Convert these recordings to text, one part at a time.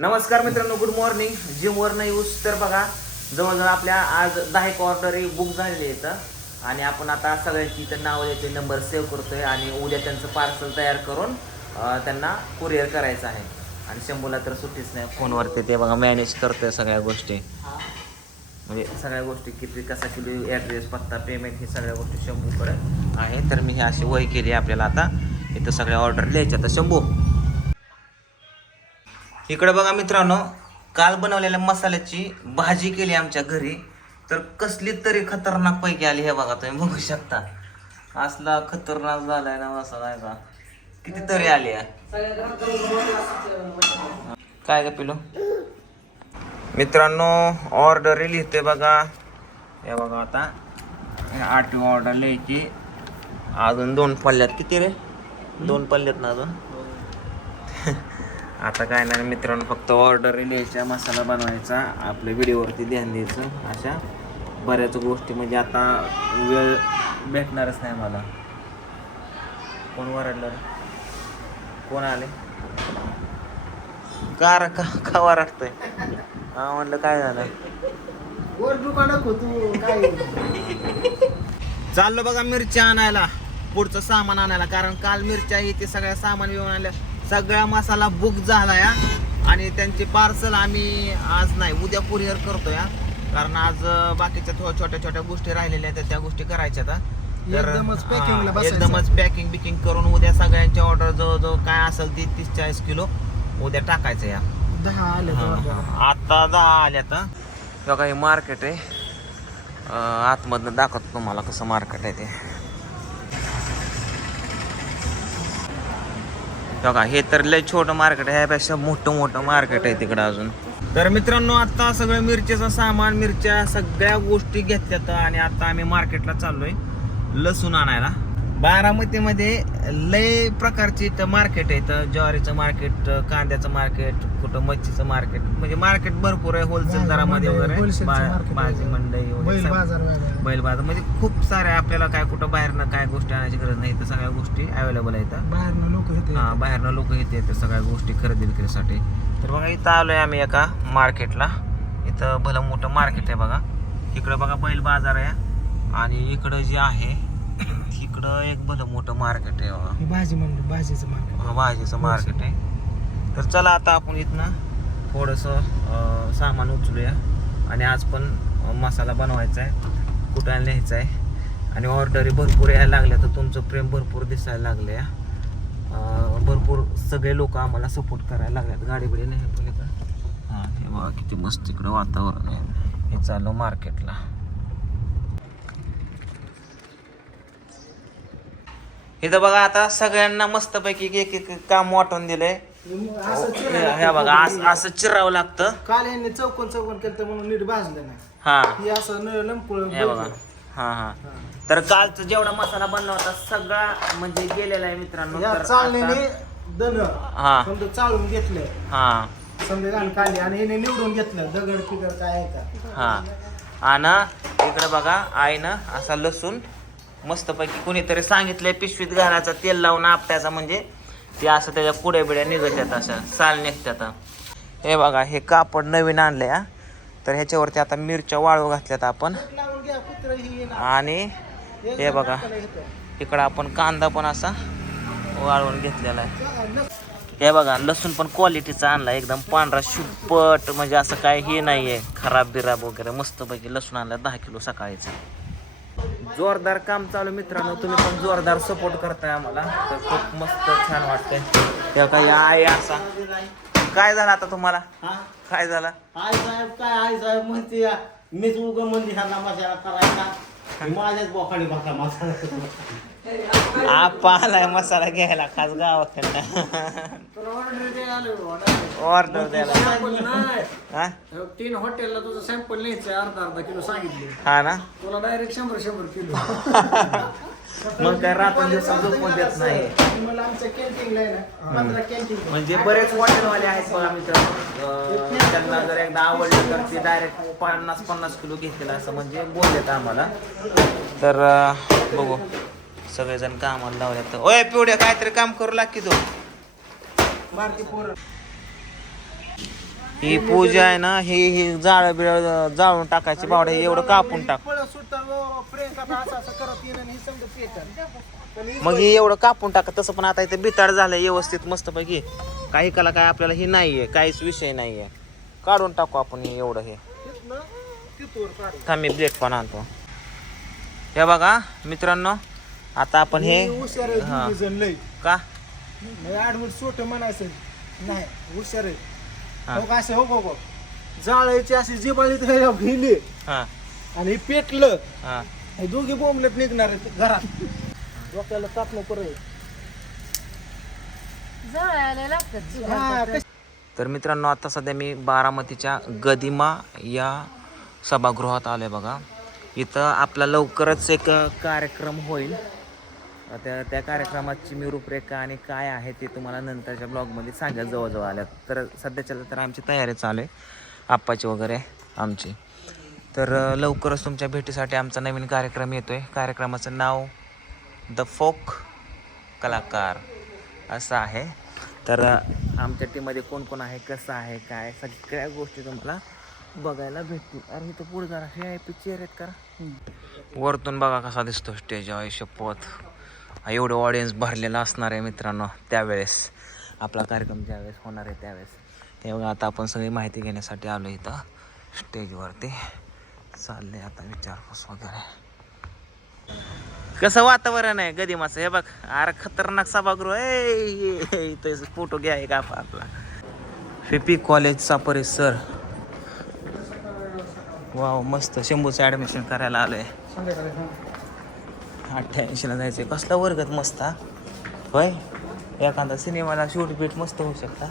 नमस्कार मित्रांनो good morning जिमवर नाही यूज तर बघा जवळजवळ आपल्या आज दहा एक ऑर्डर बुक झालेले आहेत. आणि आपण आता सगळ्यांची इथं नाव द्यायचे नंबर सेव्ह करतोय आणि उद्या त्यांचं पार्सल तयार करून त्यांना कुरिअर करायचं आहे. आणि शंभूला तर सुट्टीच नाही. फोनवरती ते बघा मॅनेज करतोय सगळ्या गोष्टी. म्हणजे सगळ्या गोष्टी किती कसा किलो ॲड्रेस पत्ता पेमेंट हे सगळ्या गोष्टी शंभूकडे आहे. तर मी ही अशी वय केली आपल्याला आता. इथं सगळ्या ऑर्डर द्यायच्या तर शंभू इकडं बघा मित्रांनो काल बनवलेल्या मसाल्याची भाजी केली आमच्या घरी. तर कसली तरी खतरनाक पैकी आली हे बघा तुम्ही बघू शकता. असला खतरनाक झालाय ना मसाला का किती तरी आली काय ग पिलो? मित्रांनो ऑर्डर लिहिते बघा. हे बघा आता. आठवी ऑर्डर लिहायची. अजून दोन पल्ल्यात किती रे? दोन पल्ल्यात ना अजून? आता काय नाही मित्रांनो फक्त ऑर्डर लिहायच्या मसाला बनवायचा आपल्या व्हिडिओवरती ध्यान द्यायचं. अशा बऱ्याच गोष्टी म्हणजे आता वेळ भेटणारच नाही मला. कोण वरडलं? कोण आले? का? का का वरडतंय? हा म्हणलं काय झालं? चाललो बघा मिरच्या आणायला पुढचं सामान आणायला कारण काल मिरच्या इथे सगळ्या सामान घेऊन आल्या. सगळा मसाला बुक झाला या आणि त्यांचे पार्सल आम्ही आज नाही उद्या कुरिअर करतो या कारण आज बाकीच्या थोड्या छोट्या छोट्या गोष्टी राहिलेल्या आहेत त्या गोष्टी करायच्या तर एकदमच पॅकिंग बिकिंग करून उद्या सगळ्यांची ऑर्डर जवळजवळ काय असेल ती तीस चाळीस किलो उद्या टाकायचं या दहा आले. आता दहा आल्या तर बघा हे मार्केट आहे. आतमधनं दाखवतो तुम्हाला कसं मार्केट आहे ते. बघा हे तर लय छोटं मार्केट आहे ह्यापेक्षा मोठं मोठं मार्केट आहे तिकडं अजून. तर मित्रांनो आता सगळं मिरचीचं सामान मिरच्या सगळ्या गोष्टी घेतल्यात आणि आता आम्ही मार्केटला चाललोय लसूण आणायला. बारामतीमध्ये लय प्रकारचे इथं मार्केट आहे इथं. ज्वारीचं मार्केट कांद्याचं मार्केट कुठं मच्छीचं मार्केट म्हणजे मार्केट भरपूर आहे होलसेल दरामध्ये वगैरे. भाजी. मंडई वगैरे बैल बाजार म्हणजे खूप सारे आपल्याला काय कुठं बाहेरनं काय गोष्टी आणायची गरज नाही. तर सगळ्या गोष्टी अवेलेबल आहेत. बाहेरनं लोक येते सगळ्या गोष्टी खरेदी विक्रीसाठी. तर बघा इथं आलोय आम्ही एका मार्केटला. इथं भलं मोठं मार्केट आहे बघा. इकडं बघा बैल बाजार आहे. आणि इकडं जे आहे इकडं एक भलं मोठं मार्केट आहे बघा. भाजी मंडई भाजीचं मार्केट. हा, भाजीचं मार्केट आहे. तर चला आता आपण इथनं थोडंसं सामान उचलूया. आणि आज पण मसाला बनवायचा आहे. कुटायला न्यायचा आहे. आणि ऑर्डरी भरपूर यायला लागल्या तर तुमचं प्रेम भरपूर दिसायला लागलं या भरपूर सगळे लोक आम्हाला सपोर्ट करायला लागल्यात. गाडी बिडी नाही पलीकडं हां हे बघा किती मस्त इकडं वातावरण आहे. हे चाललो मार्केटला. इथं बघा आता सगळ्यांना मस्तपैकी एक एक काम वाटून दिलंय. असं हे चिरायला हे बघा असं असं चिरावं लागतं. काल यांनी चौकोन चौकोन केलं म्हणून नीट भाजलं नाही. हा. ही असं न लंपुळ हे बघा. हा. हा. तर कालचा जेवढा मसाला बनला होता सगळा म्हणजे गेलेला आहे मित्रांनो. या तर चालणीने आता- दन हा. समजा चाळून घेतलं. हा. समजा घाण काढली आणि हिने निवडून घेतलं. दगड काय आहे का? हा. आणि इकडे बघा आईनं असा लसूण मस्तपैकी कुणीतरी सांगितलंय पिशवीत घालायचा तेल लावून आपट्याचा म्हणजे ते असं त्याच्या पुढे बिड्या निघतात असं साल निघतात हे बघा हे कापड नवीन आणलंय हा. तर ह्याच्यावरती आता मिरच्या वाळू घातल्यात आपण. लावून घ्या कुत्र ही ना. आणि हे बघा. इकडं आपण कांदा पण असा वाळवून घेतलेला आहे. हे बघा लसूण पण क्वालिटीचा आणला एकदम पांढरा शुपट म्हणजे असं काय हे नाहीये. खराब बिराब वगैरे मस्तपैकी लसूण आणला दहा किलो सकाळीचा. जोरदार काम चालू मित्रांनो तुम्ही पण जोरदार सपोर्ट करताय आम्हाला. तर खूप मस्त छान वाटतंय. तेव्हा काय आई असा. काय झालं आता तुम्हाला? काय झालं? आई साहेब काय आई साहेब म्हणते मीच उग मंदी ह्यांना मसाला करायचा माझ्याच बोखाडी भाकरा मसाला आपा आलाय मसाला घ्यायला खास गावाकडनं. ऑर्डर द्यायला हा? तीन हॉटेलला तुझं सॅम्पल न्यायचं अर्धा अर्धा किलो सांगितले. हा ना? तुला डायरेक्ट शंभर शंभर किलो. मग काय रात्र दिवसात झोपून देत नाही. मला आमच्या कॅन्टीनला आहे ना पंधरा कॅन्टीन म्हणजे बरेच हॉटेलवाले आहेत बघा मित्रांनो अं, त्यांना जर एकदा आवडलं तर ते डायरेक्ट पन्नास पन्नास किलो घेतील असं म्हणजे बोललेत आम्हाला. तर बघू. सगळेजण कामाला लावल्यात ओय पिवड्या काहीतरी काम करू लाग की तू. ही पूजा आहे ना ही ही जाळ बिळ जाळून टाकायची बावड्या हे एवढं कापून टाक. मग हे एवढं कापून टाका तसं पण आता इथे बिताड झालंय व्यवस्थित मस्त पैकी काही कला काय आपल्याला हे नाहीये काहीच विषय नाहीये. काढून टाकू आपण हे एवढं हे. थांब मी ब्लेड पण आणतो. हे बघा मित्रांनो आता आपण हे हुशार आहे हा. का? ऍडमिट सोट म्हणायचं. नाही हुशार आहे. हा. हो का असे हो हो हो. जाळायची अशी जिबाळी भिली. हा. आणि हे पेटलं. हा. हे दोघे बोंबलेट निघणार आहेत घरात. डोक्याला ताप नको रे. जळायला लागतात हा कशी तर मित्रांनो आता सध्या मी बारामतीच्या गदिमा या सभागृहात आलो आहे बघा. इथं आपला लवकरच एक कार्यक्रम होईल. त्या त्या कार्यक्रमाची मी रूपरेखा आणि काय आहे ते तुम्हाला नंतरच्या ब्लॉगमध्ये सांगेल जवळजवळ आल्यात तर सध्याच्या तर आमची तयारी चालू आहे. आप्पाची वगैरे आमची. तर लवकरच तुमच्या भेटीसाठी आमचा नवीन कार्यक्रम येतो आहे कार्यक्रमाचं नाव द फोक कलाकार असं आहे. तर आमच्या टीममध्ये कोण कोण आहे कसं आहे काय सगळ्या गोष्टी तुम्हाला बघायला भेटतील. अरे इथं पुढे जरा हे आहे पिक्चर आहेत का? वरतून बघा कसा दिसतो स्टेज शपथ हा, एवढं ऑडियन्स भरलेला असणार आहे मित्रांनो त्यावेळेस. आपला कार्यक्रम ज्यावेळेस होणार आहे त्यावेळेस. तेव्हा बघा आता आपण सगळी माहिती घेण्यासाठी आलो इथं स्टेजवरती चालले आता विचारपूस वगैरे. कसं वातावरण आहे गदिमाचं? हे बघ अरे खतरनाक सभागृह आहे. इथं फोटो घ्या का आपला. फिपी कॉलेजचा परिसर. वाव मस्त. शंभूचं ॲडमिशन करायला आलोय. अठ्ठ्याऐंशीला जायचंय. कसला वर्गात मस्त? होय? एखादा सिनेमाला शूट बीट मस्त होऊ शकता.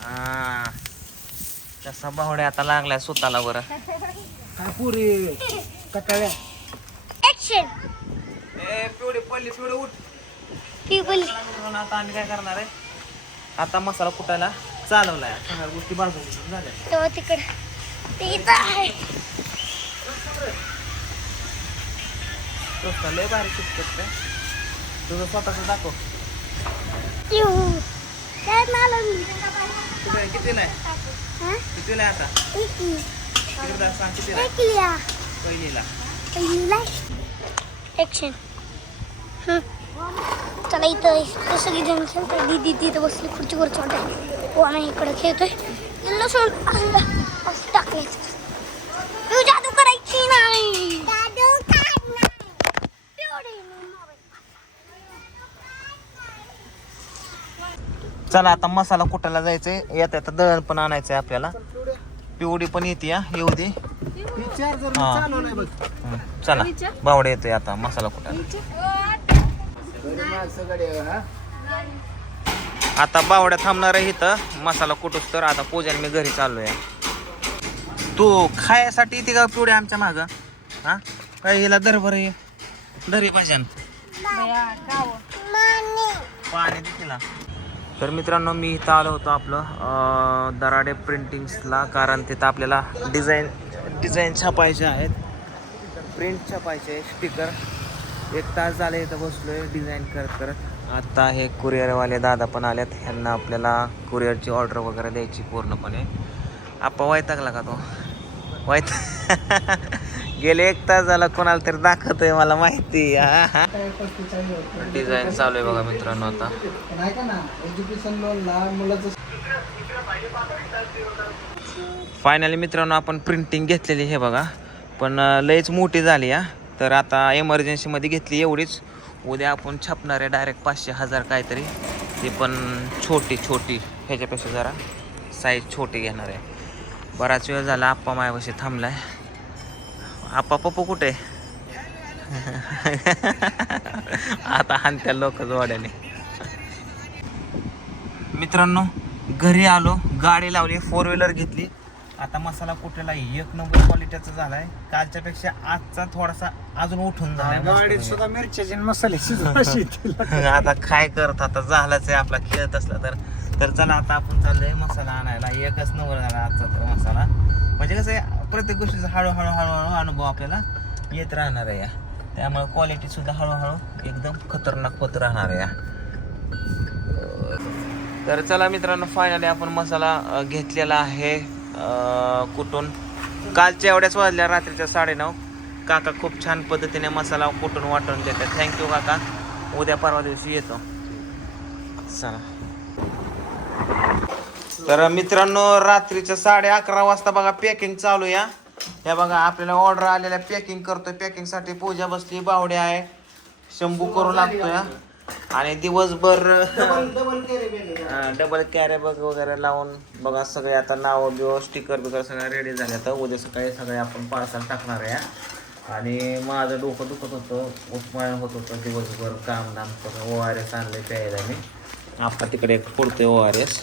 हा तसा बावड्या आता लागलाय स्वतःला बरं. काय पुरी? कटाळ्या. ऍक्शन ए पिवडी पडली पिवडी उठ. आता आम्ही काय करणार आहे? आता मसाला कुटायला चालवलाय. गोष्टी बाजूला झाल्या. तेव्हा तिकडे ते इथं आहे रस्ता लय भारी शिकत तुझं स्वतःच दाखव. यू काय आलो मी तुझं कितीला आहे हा? कितीला आहे आता? सांग. पहिलीला. चला इथं सगळी जण खेळतात दीदी तिथं बसली खुर्चीवर चढ हो आम्ही इकडे खेळतोय. यांना सोड असं टाकायचं तू जादू करायची नाही जादू चला आता मसाला कुटायला जायचंय. येत आता दळण पण आणायचंय आपल्याला. पिवडी पण येते या येऊ दे. ही. हा. हं, चला. बावडे येतोय आता मसाला कुटायला. आता बावड्या थांबणार आहे इथं. मसाला कुटूस तर आता पूजन मी घरी चाललोय. तू खायासाठी येते का पिवडे आमच्या माग? हा? काय हिला दर बरं ये दरी भजन पाणी दे तिला. तर मित्रांनो मी इथं आलो होतो आपलं दराडे प्रिंटिंग्सला कारण तिथं आपल्याला डिझाईन डिझाईन छापायचे आहेत. प्रिंट छापायचे स्टिकर. एक तास झाले इथं बसलो आहे डिझाईन करत करत. आता हे कुरिअरवाले दादा पण आलेत. ह्यांना आपल्याला कुरिअरची ऑर्डर वगैरे द्यायची पूर्णपणे. आपा वैतागला का तो? वैत गेले एक तास झाला कोणाला तरी दाखवतोय मला माहिती. हा हा. डिझाईन चालू आहे बघा मित्रांनो आता. ना एज्युकेशन लोनला मुलाचं फायनली मित्रांनो आपण प्रिंटिंग घेतलेली हे बघा. पण लयच मोठी झाली हा. तर आता एमर्जन्सीमध्ये घेतली एवढीच. उद्या आपण छापणार आहे डायरेक्ट पाचशे हजार काहीतरी. ती पण छोटी छोटी. ह्याच्यापेक्षा जरा साईज छोटी घेणार आहे. बराच वेळ झाला आप्पा मायापाशी थांबलाय. आप्पा पप्पू कुठे? आता हानत्या लोक जोड्याने. मित्रांनो घरी आलो गाडी लावली फोर व्हीलर घेतली. आता मसाला कुठेला एक नंबर क्वालिटीचा झालाय. कालच्या पेक्षा आजचा थोडासा अजून उठून झालाय गाडीत मस्त सुद्धा मिरच्याचे मसाले. आता काय करत आता? झालाच आहे आपला खेळत असला तर. तर चला आता आपण चाललोय मसाला आणायला. एकच नंबर झाला आजचा तर मसाला. म्हणजे कसं आहे प्रत्येक गोष्टीचा हळूहळू हळूहळू अनुभव आपल्याला येत राहणार आहे या. त्यामुळे क्वालिटी सुद्धा हळूहळू एकदम खतरनाक होत राहणार आहे या. तर चला मित्रांनो फायनली आपण मसाला घेतलेला आहे. कुठून? कालच्या एवढ्याच वाजल्या रात्रीच्या साडेनऊ. काका खूप छान पद्धतीने मसाला कुठून वाटून देतात. थँक्यू काका. उद्या परवा दिवशी येतो. चला. तर मित्रांनो रात्रीच्या साडे अकरा वाजता बघा पॅकिंग चालू या हे. बघा आपल्याला ऑर्डर आलेल्या पॅकिंग करतोय. पॅकिंगसाठी पूजा बसली बावडे आहे. शंभू करू लागतोय हा. आणि दिवसभर डबल कॅरे बग वगैरे लावून बघा सगळे आता नाव बिव स्टिकर बिकर सगळ्या रेडी झाले तर उद्या सकाळी सगळे आपण पार्सल टाकणार आहे आणि माझं डोकं दुखत होतं उस्माळ होत होतं दिवसभर काम धाम करून ओ आर एस आणलं प्यायला मी. आपण तिकडे एक फोडतोय ओ आर एस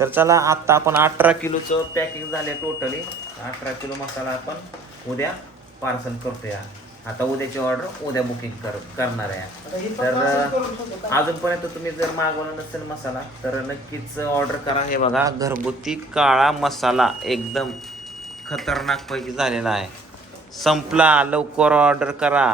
तर चला आत्ता आपण अठरा किलोचं पॅकिंग झाले टोटली अठरा किलो मसाला आपण उद्या पार्सल करतोय. आता उद्याची ऑर्डर उद्या बुकिंग कर करणार आहे. तर अजूनपर्यंत तुम्ही जर मागवला नसेल मसाला तर नक्कीच ऑर्डर करा. हे बघा घरगुती काळा मसाला एकदम खतरनाक पैकी झालेला आहे. संपला लवकर ऑर्डर करा.